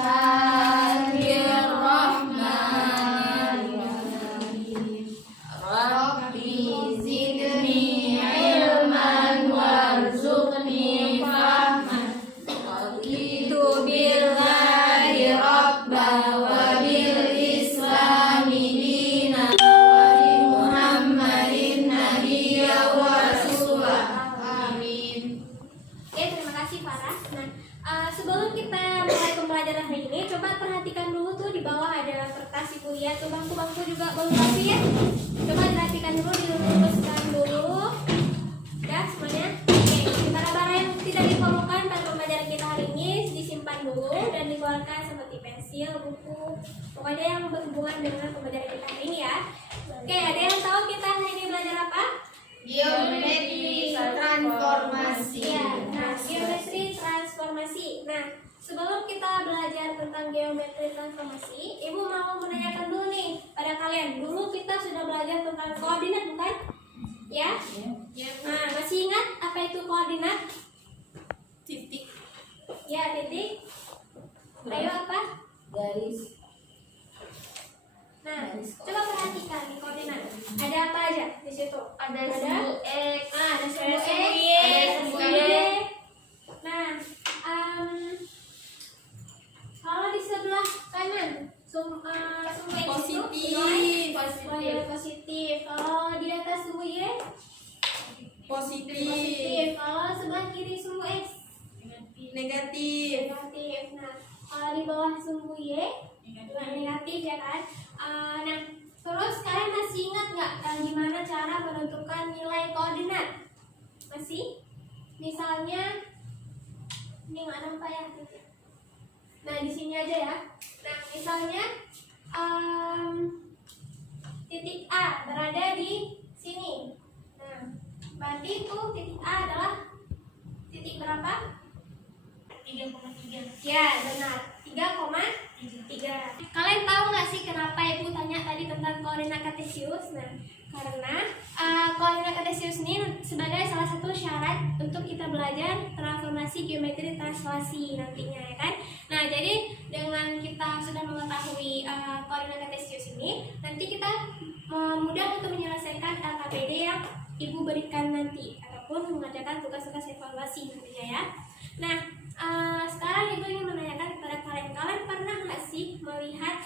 Bismillahirrahmanirrahim. Rabbi zidni ilman warzuqni fahman. Raditu billahi rabba wa bil islami dina wa bi Muhammadin nabiyya wa rasula. Amin. Oke, terima kasih Farah. Nah, sebelum kita mulai pembelajaran hari ini, coba perhatikan dulu tuh di bawah ada kertas ibu lihat tuh bangku-bangku juga belum rapi ya. Coba perhatikan dulu, diluruskan dulu. Ya semuanya. Oke, bara-bara yang tidak diperlukan pada pembelajaran kita hari ini disimpan dulu dan dikeluarkan seperti pensil, buku, pokoknya yang berhubungan dengan pembelajaran kita hari ini ya. Oke, ada yang tahu kita hari ini belajar apa? Geometri transformasi. Ya, nah, geometri transformasi. Nah, sebelum kita belajar tentang geometri transformasi, Ibu mau menanyakan dulu nih pada kalian. Dulu kita sudah belajar tentang koordinat, bukan? Ya? Nah, masih ingat apa itu koordinat? Titik. Ya, titik. Ayo apa? Garis. Nah, coba perhatikan nih koordinat. Ada apa aja di situ? Ada sumbu X. Ada sumbu X, ada sumbu sumbu Y. Y. Nah, kalau di sebelah kanan sumbu X Positif. itu Positif. positif. Kalau di atas sumbu Y Positif. positif. Kalau sebelah kiri sumbu X Negatif. negatif. Nah, kalau di bawah sumbu Y negatif ya kan. Nah, terus kalian masih ingat nggak gimana cara menentukan nilai koordinat? Masih? Misalnya ini nggak nampak ya. Nah, di sini aja ya. Nah, misalnya titik A berada di sini. Nah, berarti itu titik A adalah titik berapa? 3,3. Ya, benar. 3,3. Kalian tahu nggak sih kenapa Ibu tanya tadi tentang koordinat kartesius? Nah, karena koordinat kartesius ini sebagai salah satu syarat untuk kita belajar transformasi geometri translasi nantinya ya kan. Nah, jadi dengan kita sudah mengetahui koordinat kartesius ini, nanti kita mudah untuk menyelesaikan LKPD yang Ibu berikan nanti ataupun mengerjakan tugas-tugas evaluasi nantinya ya. Nah, sekarang Ibu ingin menanyakan kepada kalian pernah nggak sih melihat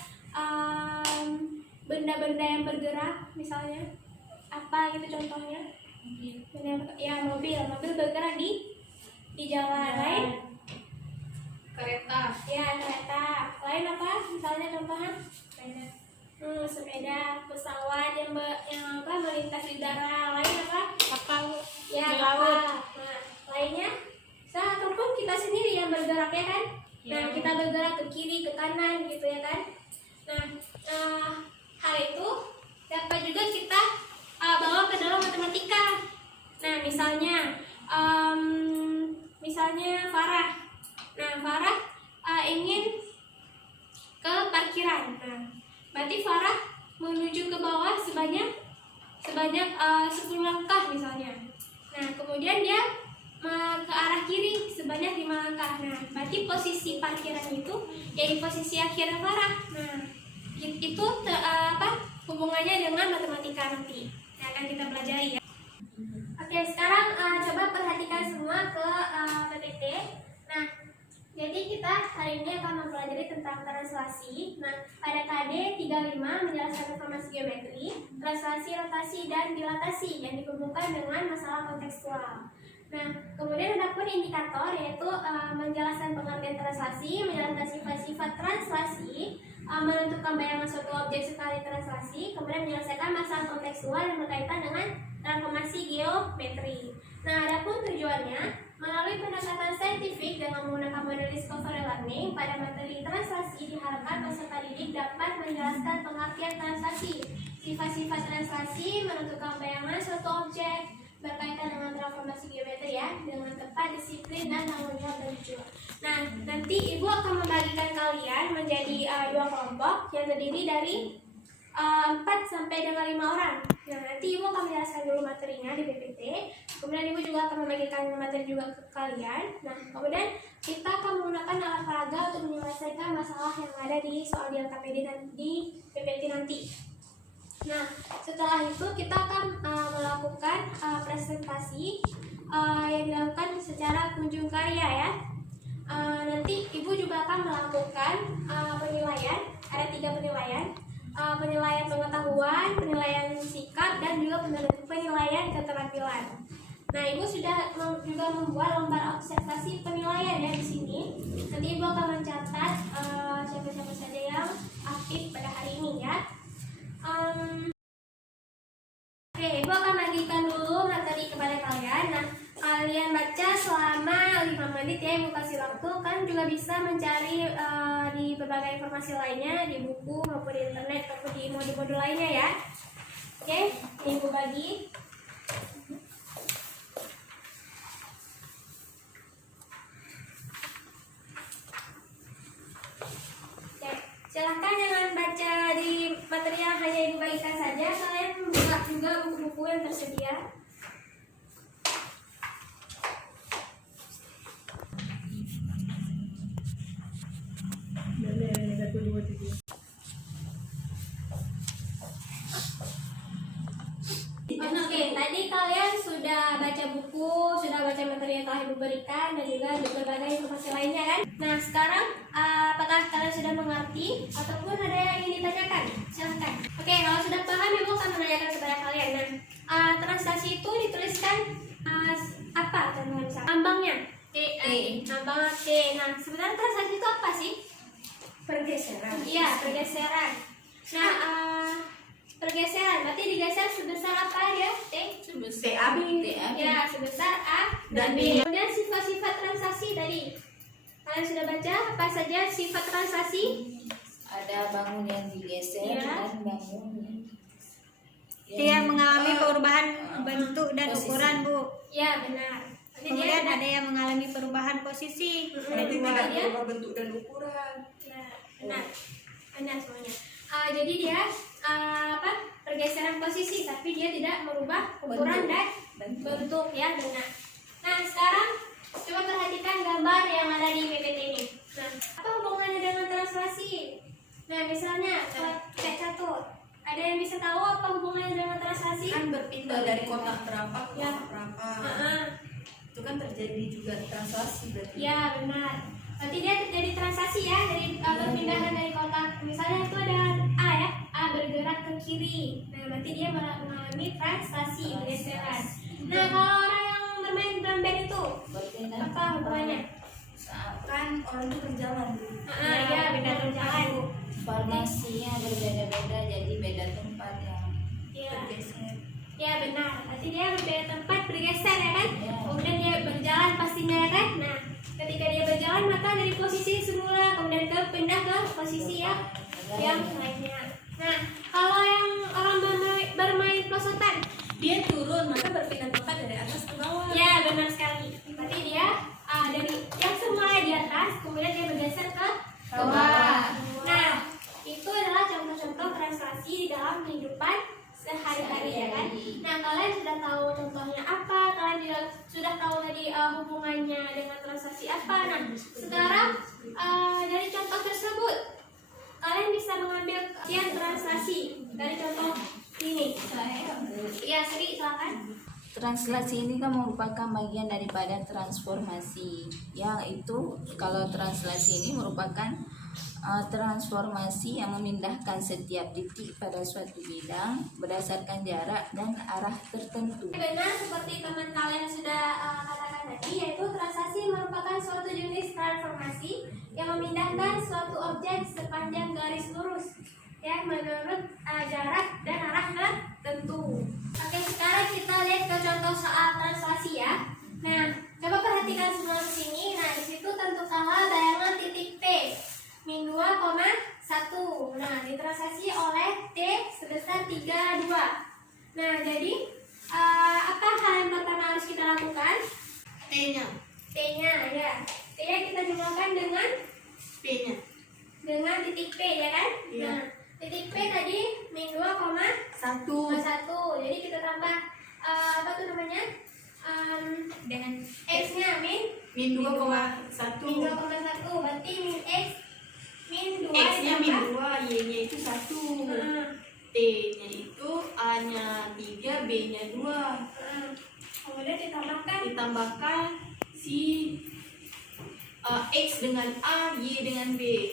benda-benda yang bergerak, misalnya apa gitu contohnya? Ya, mobil bergerak di jalan lain. Kereta. Ya, kereta. Lain apa? Misalnya contohnya? Sepeda, pesawat yang melintas di udara. Lain apa? Kapal. Ya, Di kapal. laut. Nah, lainnya? Ataupun kita sendiri yang bergerak ya kan? Nah, Ya. kita bergerak ke kiri, ke kanan gitu ya kan? Nah, hal itu dapat juga kita bawa ke dalam matematika. Nah, misalnya Farah. Nah, Farah ingin ke parkiran. Nah, berarti Farah menuju ke bawah sebanyak 10 langkah misalnya. Nah, kemudian dia ke arah kiri sebanyak 5 langkah. Nah, berarti posisi parkiran itu ya di posisi akhir Farah. Nah, itu hubungannya dengan matematika nanti yang akan kita pelajari ya. Oke, sekarang coba perhatikan semua ke PPT. Nah, jadi kita hari ini akan mempelajari tentang translasi. Nah, pada KD 35 menjelaskan informasi geometri, translasi, rotasi, dan dilatasi yang dihubungkan dengan masalah kontekstual. Nah, kemudian ada pun indikator yaitu menjelaskan pengertian translasi, menjelaskan sifat-sifat translasi, menentukan bayangan suatu objek sekali translasi, kemudian menyelesaikan masalah kontekstual yang berkaitan dengan transformasi geometri. Nah, ada pun tujuannya melalui pendekatan saintifik dengan menggunakan model discovery learning pada materi translasi diharapkan peserta didik dapat menjelaskan pengertian translasi, sifat-sifat translasi, menentukan bayangan suatu objek, berkaitan dengan transformasi geometri ya, dengan tepat, disiplin, dan tanggung jawab dan tujuan. Nah, nanti Ibu akan membagikan kalian menjadi 2 kelompok yang terdiri dari 4 sampai dengan 5 orang. Nah, nanti Ibu akan menjelaskan dulu materinya di PPT, kemudian kemudian Ibu juga akan membagikan materi juga ke kalian. Nah, kemudian kita akan menggunakan alat peraga untuk menyelesaikan masalah yang ada di soal di LKPD dan di PPT nanti. Nah, setelah itu kita akan melakukan presentasi yang dilakukan secara kunjung karya ya. Nanti Ibu juga akan melakukan penilaian, ada 3 penilaian. Penilaian pengetahuan, penilaian sikap, dan juga penilaian keterampilan. Nah, Ibu sudah juga membuat lembar observasi penilaian ya di sini. Nanti Ibu akan mencatat siapa-siapa saja yang aktif pada hari ini ya. Oke, Ibu akan bagikan dulu materi kepada kalian. Nah, kalian baca selama 5 menit ya, Ibu kasih waktu. Kalian juga bisa mencari di berbagai informasi lainnya, di buku maupun di internet ataupun di modul-modul lainnya ya. Oke, ini Ibu bagi. Oke, silahkan jangan baca di materi yang hanya Ibu bagikan saja. Kalian buka juga buku-buku yang tersedia. Oke, tadi kalian sudah baca buku, sudah baca materi yang telah Ibu berikan, dan juga berbagai informasi lainnya kan? Nah, sekarang apakah kalian sudah mengerti ataupun ada yang ingin ditanyakan? Silahkan. Oke, kalau sudah paham Ibu akan menanyakan kepada kalian. Nah, translasi itu dituliskan apa? Contohnya misalnya lambangnya T, lambang T. Nah, sebenarnya translasi itu apa sih? Pergeseran. Iya, pergeseran. Nah, pergeseran berarti digeser sebesar apa ya? T? TAB. Ya, sebesar A dan B. Kemudian sifat-sifat transaksi tadi. Kalian sudah baca apa saja sifat transaksi? Ada bangun yang digeser Ya. dan bangun Dia mengalami perubahan bentuk dan posisi. ukuran, Bu. Ya, benar. Nanti Kemudian dia ada yang mengalami perubahan posisi. Nanti Tidak dia berubah bentuk dan ukuran. ya, benar. Benar semuanya. Jadi dia pergeseran posisi, tapi dia tidak merubah ukuran dan bentuk ya, benar. Nah, sekarang coba perhatikan gambar yang ada di PPT ini. Nah, apa hubungannya dengan translasi? Nah, misalnya kayak catur. Ada yang bisa tahu apa hubungannya dengan translasi? Kan berpindah dari kotak berapa ke Ya. kotak berapa. Heeh. Itu kan terjadi juga translasi berarti. Ya, benar. Berarti dia terjadi transaksi ya, dari perpindahan dari kotak. Misalnya itu ada A ya, A bergerak ke kiri. Nah, berarti dia mengalami translasi, pergeseran. Nah, kalau orang yang bermain drum band itu berpindah apa hubungannya? Kan orang itu berjalan. Iya, beda berjalan. formasinya berbeda-beda, jadi beda tempat yang Iya. Bergeser. Ya, benar. Berarti dia berbeda tempat bergeser ya kan? Ya. Kemudian dia berjalan pastinya ya kan? Nah, ketika dia berjalan maka dari posisi semula kemudian pindah ke posisi yang lainnya. Nah, kalau yang orang bermain pelosotan, Dia turun maka berpindah tempat dari atas ke bawah. ya benar sekali. Berarti dia dari yang semula di atas kemudian dia bergeser ke bawah. Nah, itu adalah contoh-contoh translasi di dalam kehidupan sehari-hari ya kan. Nah, kalian sudah tahu contohnya apa, kalian juga sudah tahu tadi hubungannya dengan transaksi apa. Nah, sekarang dari contoh tersebut kalian bisa mengambil bagian translasi dari contoh ini. Ya, Sri, silakan. Translasi ini kan merupakan bagian daripada transformasi. Yang itu kalau translasi ini merupakan transformasi yang memindahkan setiap titik pada suatu bidang berdasarkan jarak dan arah tertentu. Benar seperti teman kalian sudah katakan tadi, yaitu transaksi merupakan suatu jenis transformasi yang memindahkan suatu objek sepanjang garis lurus ya menurut jarak dan arah tertentu. Oke, sekarang kita lihat ke contoh soal translasi ya. Nah, coba perhatikan semua di sini. Nah, di situ tentukanlah bayangan titik P min 2,1. Nah, ditranslasi oleh T sebesar 32. Nah, jadi apa hal yang pertama harus kita lakukan? T-nya. T-nya ya. T-nya kita jumlahkan dengan P-nya. titik P ya kan? Iya. Nah, titik P tadi min 2,1. 1. Jadi kita tambah apa tuh namanya? dengan X-nya min Min 2,1. min 2,1, berarti min X min 2 X-nya min ditambah 2, Y-nya itu 1. T-nya itu A-nya 3, B-nya 2. Kemudian Ditambahkan si X dengan A, Y dengan B.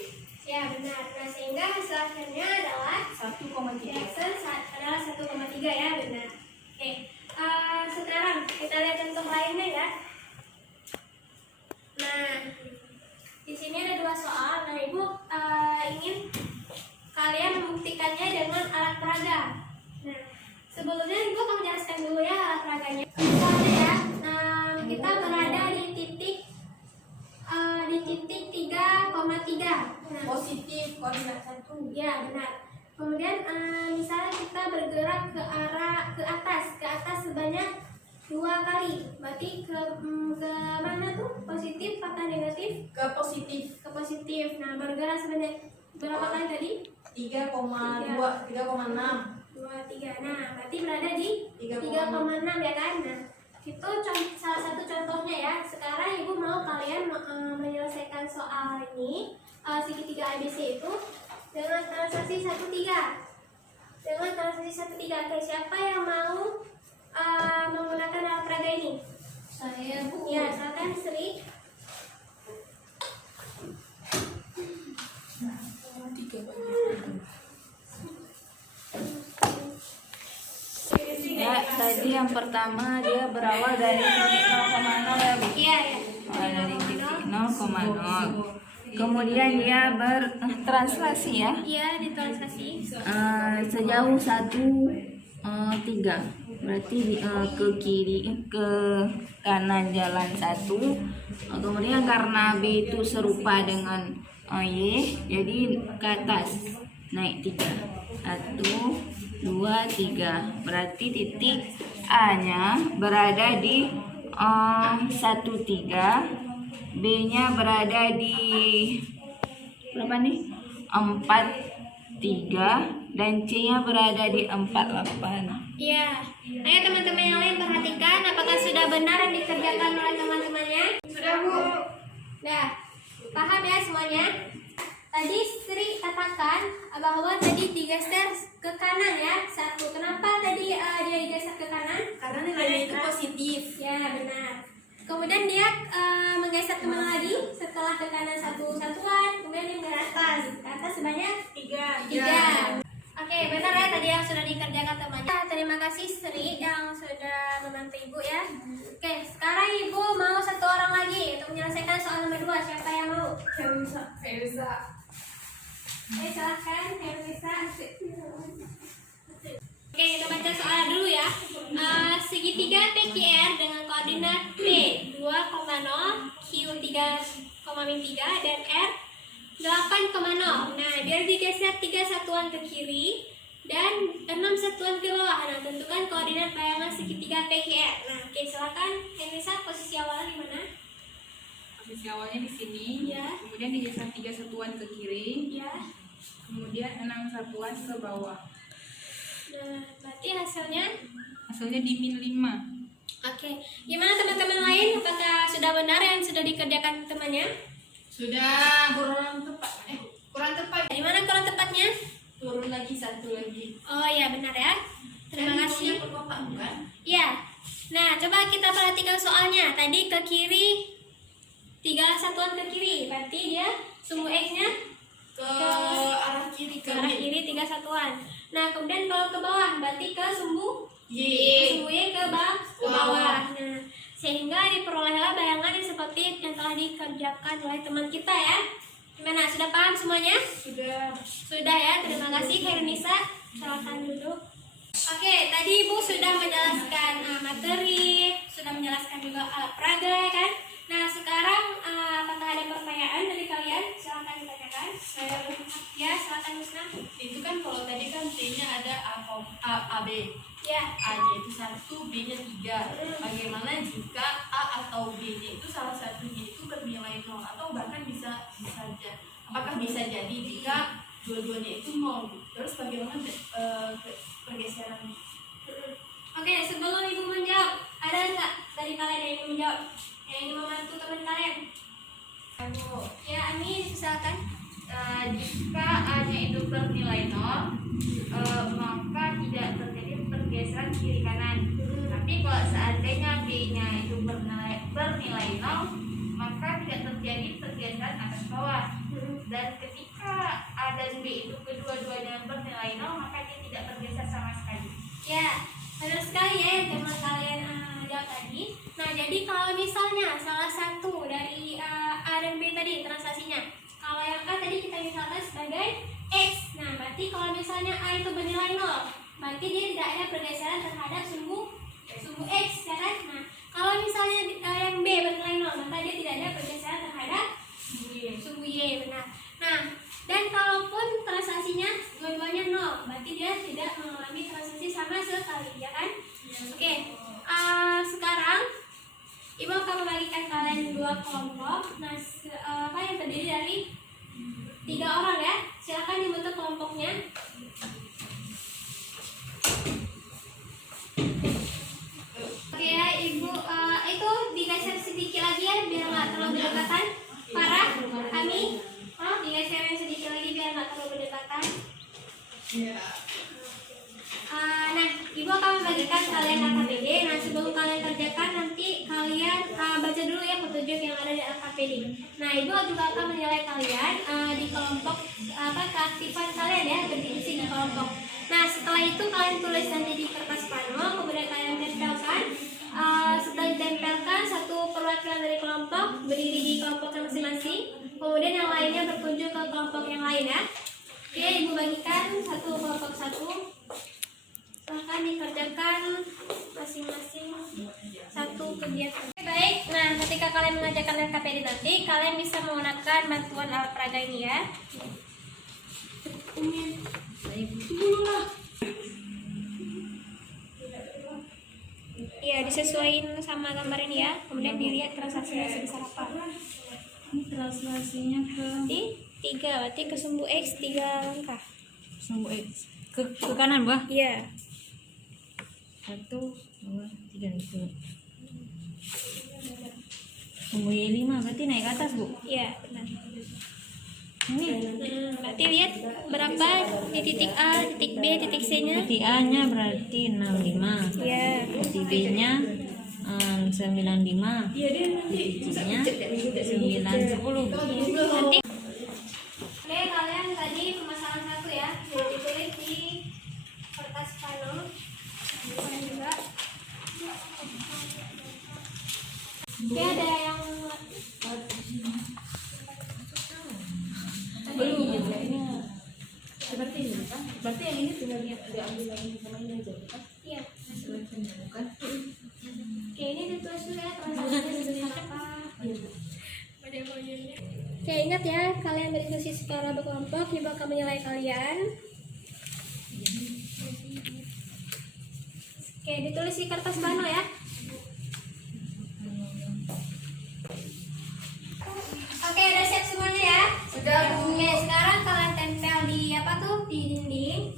ya benar. Nah sehingga hasil akhirnya adalah 1,3. adalah 1,3 ya benar. Oke, sekarang kita lihat contoh lainnya ya. Nah di sini ada 2 soal. Nah ibu ingin kalian membuktikannya dengan alat peraga. Nah sebelumnya ibu akan menjelaskan dulu ya alat peraganya. Misalnya ya, kita berada di titik 3,3. Nah, Positif koordinat 1. ya benar. Kemudian misalnya kita bergerak ke atas sebanyak 2 kali. Berarti ke mana tuh? Positif atau negatif? Ke positif. Ke positif. Nah, bergerak sebanyak berapa kali tadi? 3,2, 3,6. 2, 3. Nah, berarti berada di 3,6 ya kan? Nah, itu salah satu contohnya ya. Sekarang ibu mau kalian menyelesaikan soal ini segitiga ABC itu dengan transaksi 1,3. Dengan transaksi 1,3. Oke, siapa yang mau menggunakan alat peraga ini? Saya Bu. Ya, silakan Sri. Ya, tadi yang pertama dia berawal dari titik 0,0 ya Bu. Iya, ya. Dari titik 0,0. Kemudian dia bertranslasi ya. Iya, ditranslasi. Sejauh 1,3. Berarti ke kiri, ke kanan jalan 1. Kemudian karena B itu serupa dengan Y, jadi ke atas naik 3. 1, 2, 3. Berarti titik A-nya berada di 1,3. B-nya berada di berapa nih? 4,3 dan C-nya berada di 4,8. Iya. Ayo teman-teman yang lain perhatikan apakah sudah benar yang dikerjakan oleh teman-temannya? Sudah Bu. Nah, paham ya semuanya? Tadi Sri katakan bahwa tadi digeser ke kanan ya. 1. Kenapa tadi dia digeser ke kanan? Karena nilainya itu positif. Ya, benar. Kemudian dia menggeser kemana lagi? Setelah ke kanan satuan, kemudian dia ke atas sebanyak 3. Oke, benar ya tadi yang sudah dikerjakan temannya. Terima kasih Sri yang sudah membantu ibu ya. Oke, sekarang ibu mau 1 orang lagi untuk menyelesaikan soal nomor 2. Siapa yang mau? Elza. Oke, silahkan Herlisa. Oke, kita baca soal dulu ya. Segitiga PQR dengan koordinat P 2,0, Q 3,3 dan R 8,0. Nah, biar digeser 3 satuan ke kiri dan 6 satuan ke bawah. Nah, tentukan koordinat bayangan segitiga PQR. Nah, oke, silakan Herlisa, posisi awalnya di mana? Posisi awalnya di sini, Ya. kemudian digeser 3 satuan ke kiri, Ya. kemudian 6 satuan ke bawah. Nah, berarti hasilnya Hasilnya di min 5. oke. Gimana teman-teman lain? Apakah sudah benar yang sudah dikerjakan temannya? Sudah kurang tepat. Kurang tepat. Di mana kurang tepatnya? Turun lagi 1 lagi. Oh iya, benar ya. Terima Kan kasih. hitungnya per kotak, bukan? Ya. Nah, coba kita perhatikan soalnya. Tadi ke kiri 3 satuan ke kiri. Berarti dia sumbu X-nya Ke arah kiri ke arah kiri 3 satuan. Nah, kemudian kalau ke bawah berarti ke sumbu Y. Y ke bawah. Nah, sehingga diperolehlah bayangan yang seperti yang telah dikerjakan oleh teman kita ya. Gimana? Sudah paham semuanya? Sudah. Sudah ya. Terima kasih Herunisa. Silakan duduk. Oke, tadi Ibu sudah menjelaskan materi, sudah menjelaskan juga alat peraga ya kan? Nah, sekarang apakah ada pertanyaan dari kalian? Silakan ditanyakan. Ya, silakan Musna. Itu kan kalau tadi kan T-nya ada A, B. Ya. A-nya itu 1, B-nya 3. Bagaimana jika A atau B-nya itu salah satunya itu bernilai 0 atau bahkan bisa saja. Apakah bisa jadi jika dua-duanya itu 0? Terus bagaimana pergeserannya? Oke, sebelum Ibu menjawab, ada nggak dari kalian yang ingin menjawab, yang ingin membantu teman kalian? Ya, Ami, silakan. Jika A-nya itu bernilai 0, maka tidak terjadi pergeseran kiri kanan. Tapi kalau seandainya B-nya itu bernilai 0, maka tidak terjadi pergeseran atas bawah. Dan ketika A dan B itu kedua-duanya bernilai 0, maka dia tidak bergeser sama sekali. Ya, benar sekali ya yang teman kalian jawab tadi. Nah, jadi kalau misalnya salah satu dari A dan B tadi transaksinya, kalau yang A tadi kita misalkan sebagai X. Nah, berarti kalau misalnya A itu bernilai 0, berarti dia tidak ada pergeseran terhadap sumbu X, ya kan? Nah, kalau misalnya yang B bernilai 0, maka dia tidak ada pergeseran terhadap sumbu Y, benar. Nah, dan kalaupun transaksinya dua-duanya 0, berarti dia tidak mengalami transaksi sama sekali, ya kan? Oke, sekarang Ibu akan membagikan kalian dua kelompok. Nah, yang terdiri dari 3 orang ya. Silakan dibentuk kelompoknya. Oke ya, Ibu, itu digeser sedikit lagi ya, biar nggak terlalu berdekatan. Farah, Ami, digeser sedikit lagi biar nggak terlalu berdekatan. Nah, Ibu akan membagikan kalian LKPD. Nah, sebelum kalian kerjakan, nanti kalian baca dulu ya petunjuk yang ada di LKPD. Nah, Ibu juga akan menilai kalian di kelompok keaktifan kalian ya, berfungsi di kelompok. Nah, setelah itu kalian tulis nanti di kertas pano, kemudian kalian tempelkan. Setelah ditempelkan, satu perwakilan dari kelompok berdiri di kelompoknya masing-masing. Kemudian yang lainnya berkunjung ke kelompok yang lain ya. Oke, Ibu bagikan satu kelompok satu. Silahkan dikerjakan masing-masing satu kegiatan. Baik, nah ketika kalian mengerjakan LKPD nanti, kalian bisa menggunakan bantuan alat peraga ini ya. Iya, disesuaikan sama gambar ini ya. Kemudian dilihat transaksinya sebesar apa. Ini translasinya ke Nanti 3, berarti ke sumbu X 3 langkah. sumbu X ke kanan, Bah. Iya. 1, 2, 3 itu. Sumbu Y5 berarti naik ke atas, Bu. Iya, benar. Ini Berarti lihat berapa di titik A, titik B, titik C-nya. titik A-nya berarti 65. Iya. Titik B-nya 95. Titiknya 910. Nanti oke, kalian tadi pemasangan satu ya, ditulis di kertas pano. Kalian juga. Oke, ada yang Berarti yang ini tinggal diambil lagi sama ini aja, kan? iya. Bukan? Oke, ini ditulis juga ya transaksinya sebesar apa. Oke, ingat ya, kalian berdiskusi secara berkelompok, Ibu akan menilai kalian. Oke, ditulis di kertas pano ya. Oke, udah siap semuanya ya? Sudah, Bu. Oke, sekarang kalian tempel di di dinding.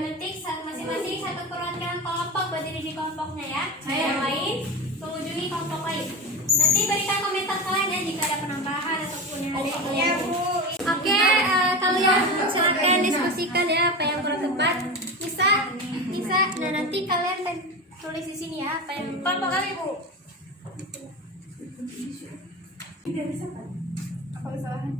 Nanti masing-masing satu perwakilan kelompok berdiri di kelompoknya ya. Yang lain mengunjungi kelompok lain. Nanti berikan komentar kalian ya jika ada penambahan ataupun yang ada yang Ya, Bu. Oke, kalian silakan diskusikan ya apa yang kurang tepat. Bisa. Nah, nanti kalian tulis di sini ya apa yang kelompok kami, Bu. Apa kesalahan?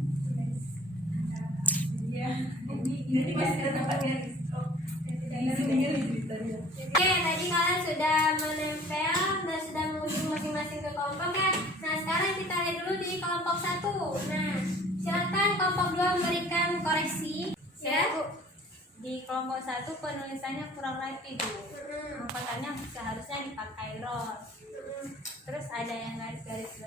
Oke, tadi kalian sudah menempel dan sudah mengunjungi masing-masing ke kelompok ya. Nah, sekarang kita lihat dulu di kelompok 1. Nah, silakan kelompok 2 memberikan koreksi ya. Di kelompok 1 penulisannya kurang rapi, Bu. Makanya seharusnya dipakai rose. Terus ada yang garis-garis,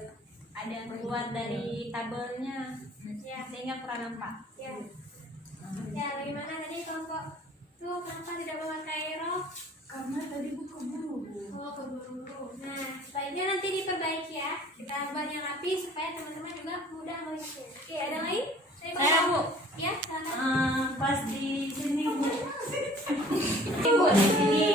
ada yang keluar dari tabelnya, Ya. sehingga kurang nampak. Ya. Ya, bagaimana tadi kelompok tuh kenapa tidak memakai rok? Karena tadi Bu keburu. Oh, keburu. Nah, sebaiknya nanti diperbaiki ya. Kita buat yang rapi supaya teman-teman juga mudah menghitung. Oke, ada lagi? Saya, Bu. Ya, silakan. Pas di sini, Bu. Ibu di sini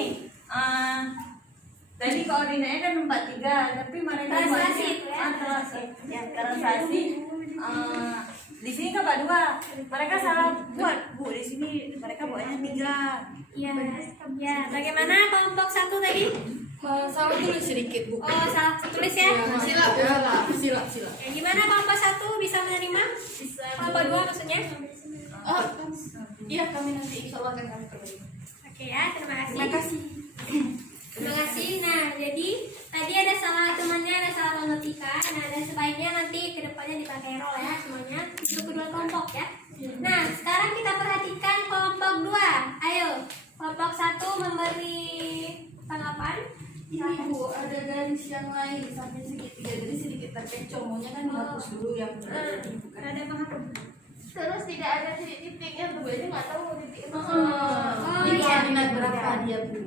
Tadi koordinatnya kan 43, tapi mereka Translasi buatnya- itu ya? translasi. Di sini kan 2. Mereka salah buat, Bu. Di sini mereka buatnya 3. Ya, ya. Bagaimana kelompok 1 tadi? Salah tulis sedikit bu. Oh, salah tulis ya. Silap. Ya, gimana kelompok 1 bisa menerima? Kelompok 2 maksudnya? Oh, iya kami nanti insya Allah akan kami perbaiki. Oke ya, terima kasih. Terima kasih. Terima kasih. Nah, jadi tadi ada salah temannya, ada salah mengetika. Nah, dan sebaiknya nanti kedepannya dipakai roll ya semuanya untuk kedua kelompok ya. Nah, sekarang kita perhatikan kelompok 2. Ayo, kelompok 1 memberi tanggapan. Ini bu, ada garis yang lain di samping segitiga, jadi sedikit terkecoh. Maunya kan dihapus dulu yang bukan. Ada paham? Terus tidak ada titik-titiknya, tuh aja nggak tahu mau titik itu. Oh, Ini iya. koordinat berapa dia bu?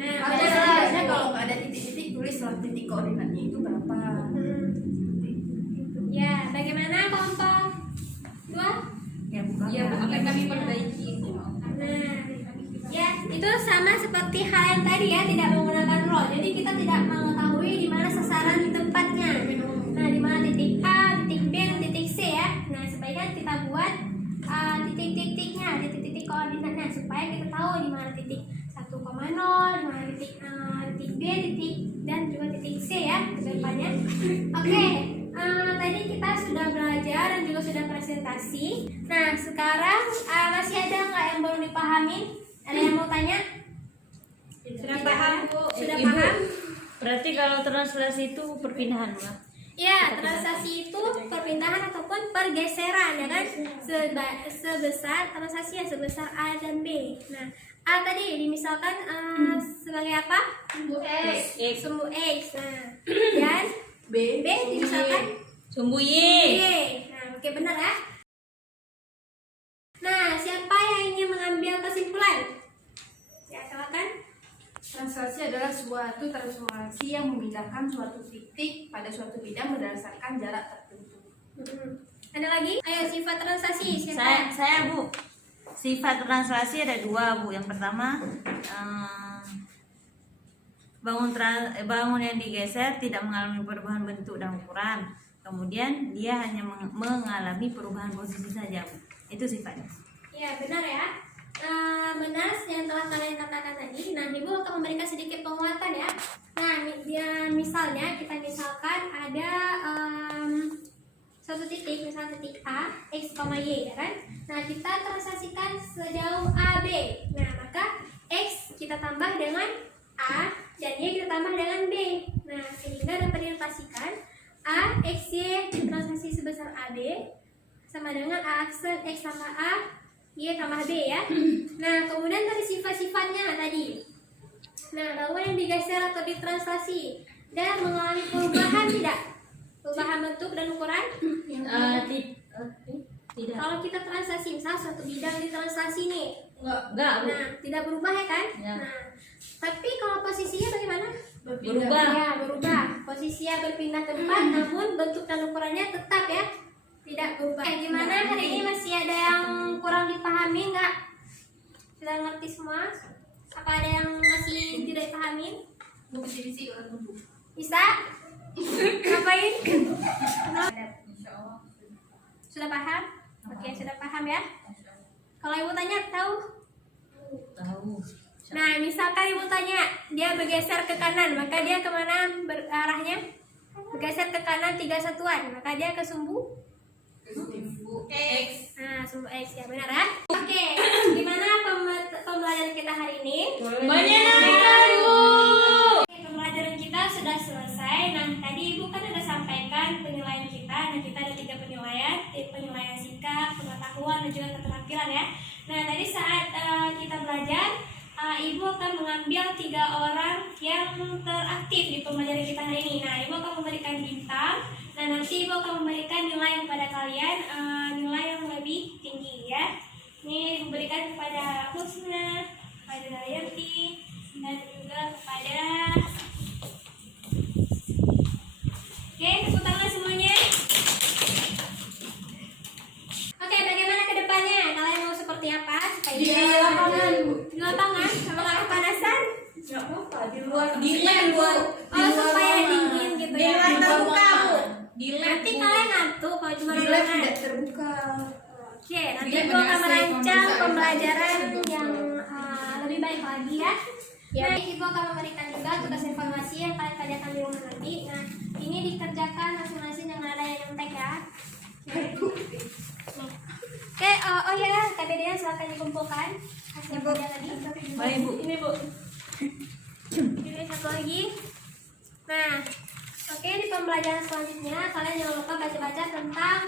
Nah, Ada ada sebenarnya kalau nggak ada titik-titik, tulislah titik koordinatnya itu berapa. Ya, bagaimana kelompok 2? Ya, bukan. Ya, akan kami perbaiki. Nah, ya itu sama seperti hal yang tadi ya, tidak menggunakan roll. Jadi kita tidak mengetahui di mana sasaran tempatnya. Nah, di mana titik A, titik B, dan titik C ya. Nah, sebaiknya kita buat titik-titiknya, titik-titik koordinatnya supaya kita tahu di mana titik 1,0, di mana titik B, titik dan juga titik C ya ke depannya. Oke. Tadi kita sudah belajar dan juga sudah presentasi. Nah, sekarang masih ada nggak yang belum dipahami? Ada yang mau tanya? Sudah paham, Bu? Sudah Ibu. paham? Berarti kalau translasi itu perpindahan, Bu. Ya, translasi itu perpindahan ataupun pergeseran ya kan? Sebesar translasi ya sebesar A dan B. Nah, A tadi dimisalkan sebagai apa? Sumbu X, Sumbu X. Nah, dan B, B dimisalkan Sumbu Y. Y. Nah, oke benar ya. Nah, siapa yang ingin mengambil kesimpulan? Ya, silakan. Translasi adalah suatu transformasi yang memindahkan suatu titik pada suatu bidang berdasarkan jarak tertentu. Ada lagi? Ayo sifat translasi siapa? Saya Bu. Sifat translasi ada 2, Bu. Yang pertama, bangun yang digeser tidak mengalami perubahan bentuk dan ukuran. Kemudian dia hanya mengalami perubahan posisi saja, Bu. Itu sifatnya. Ya, benar ya. Benar yang telah kalian katakan tadi. Nah, Ibu akan memberikan sedikit penguatan ya. Nah, misalnya kita misalkan ada suatu titik, misalnya titik A, X, Y ya kan. Nah, kita translasikan sejauh AB. Nah, maka X kita tambah dengan A dan Y kita tambah dengan B. Nah, sehingga dapat dipastikan A, X, Y ditranslasi sebesar AB sama dengan A aksen X tambah A, Y tambah B ya. Nah, kemudian dari sifat-sifatnya tadi. Nah, bangun yang digeser atau ditranslasi dan mengalami perubahan tidak? Perubahan bentuk dan ukuran? Tidak. Kalau kita translasi, misal suatu bidang ditranslasi nih. Enggak, Bu. Nah, tidak berubah ya kan? Ya. Nah, tapi kalau posisinya bagaimana? Berubah. Ya, berubah. Posisinya berpindah tempat, namun bentuk dan ukurannya tetap ya, tidak berubah. Gimana hari ini masih ada yang kurang dipahami nggak? Sudah ngerti semua? Apa ada yang masih tidak dipahami? Bu, divisi orang Bu. Bisa? Ngapain? Sudah paham? Oke, sudah paham ya? Kalau ibu tanya, tahu? Tahu. Nah, misalkan ibu tanya, dia bergeser ke kanan, maka dia kemana arahnya? Bergeser ke kanan 3 satuan, maka dia ke sumbu? Sumbu X. Nah, sumbu X ya, benar ya? Oke, gimana pembelajaran kita hari ini? Menyenangkan, Bu. Oke, pembelajaran kita sudah selesai. Nah, tadi ibu kan udah sampaikan penilaian kita. Nah, kita ada 3 penilaian, penilaian sikap, pengetahuan, dan juga keterampilan ya. Nah, tadi saat kita belajar, ibu akan mengambil 3 orang yang teraktif di pembelajaran kita hari ini. Nah, ibu akan memberikan bintang. Nah, nanti ibu akan memberikan nilai kepada kalian, nilai yang lebih tinggi ya. Ini diberikan kepada Husna, kepada Dayanti, dan juga kepada. Oke, tepuk tangan semuanya. Oke, bagaimana ke depannya? Kalian mau seperti apa? Supaya Di lapangan, Bu. Di lapangan, sama nggak kepanasan? Nggak apa-apa, di luar. Di luar itu Di baru lab banget. tidak terbuka. Oke, nanti Tidak Ibu akan berhasil merancang pemeriksaan pembelajaran pemeriksaan yang lebih baik lagi ya. Nah, Ibu akan memberikan juga tugas evaluasi yang kalian kerjakan di rumah nanti. Nah, ini dikerjakan masing-masing yang ada yang nyontek ya. Oke, oh ya, KBD-nya silakan dikumpulkan. Hasil kerja tadi. Baik, Bu. Ini Bu. Ini satu lagi. Nah, oke, di pembelajaran selanjutnya kalian jangan lupa baca-baca tentang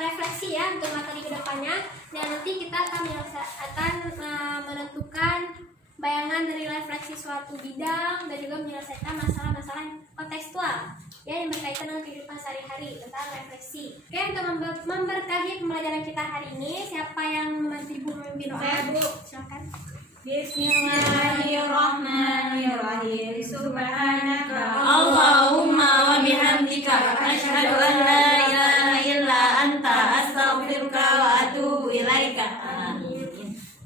refleksi ya untuk materi kedepannya. Dan nanti kita akan menentukan bayangan dari refleksi suatu bidang dan juga menyelesaikan masalah-masalah kontekstual ya yang berkaitan dengan kehidupan sehari-hari tentang refleksi. Oke, untuk memberkahi pembelajaran kita hari ini, siapa yang membantu Ibu memimpin doa? Saya, Bu. Silakan. Bismillahirrahmanirrahim. Subhanaka Allahumma wa bihamdika asyhadu an la ilaha illa anta astaghfiruka wa atubu ilaika.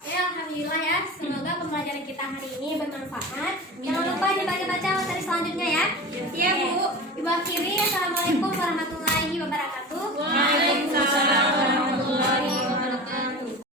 Ya, alhamdulillah ya. Semoga pembelajaran kita hari ini bermanfaat. Jangan lupa dibaca-baca materi selanjutnya ya. Iya Bu. Ibu akhiri. Assalamualaikum warahmatullahi wabarakatuh.